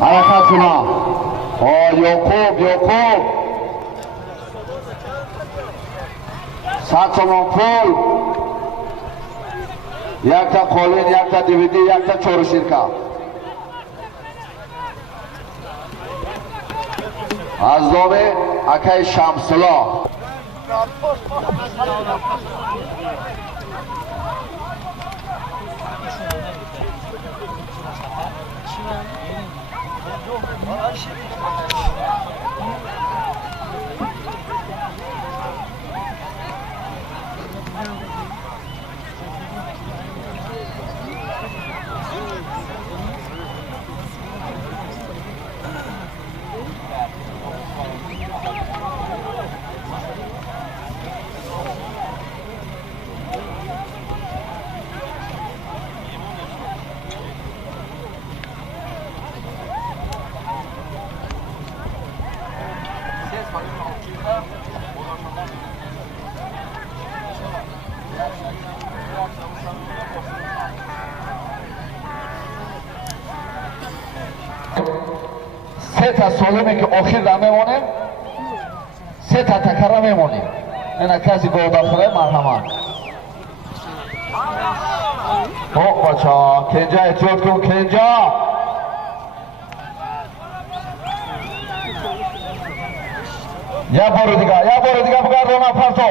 حرکت کنم. یوکوب 100 تومان پول، یک تا قولین، یک تا دیویدی، یک تا چورو شیرکا. از دامه اکای شمسلا. سه تا سالمی که آخر را میمونیم، سه تا تکر میمونیم. اینا کسی گل داخله مرحمت. بچه کنجا احتیاط کن، کنجا یا بار دیگه بگردون پرتو.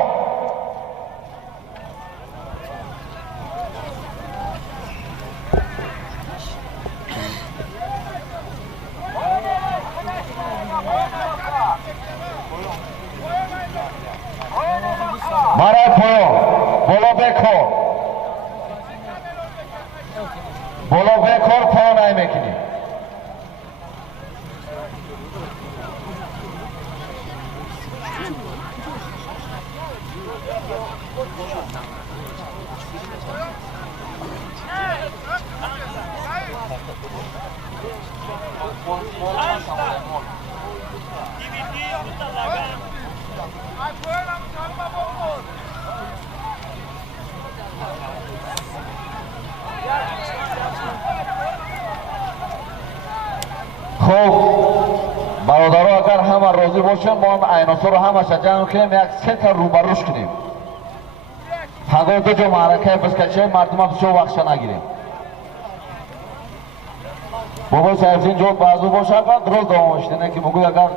مرد بالا بکر پا نمیکنی. خب برادرها اگر همه راضی باشن ما عناصر رو همه جمع کنیم، یک سه تا روبروش کنیم. فقط دو جا معرکه بسکشه مردم بسیار وقتش نگیریم. بابا صاحب اینجا بازو باشه درست دوام شده، نه که بگوی اگر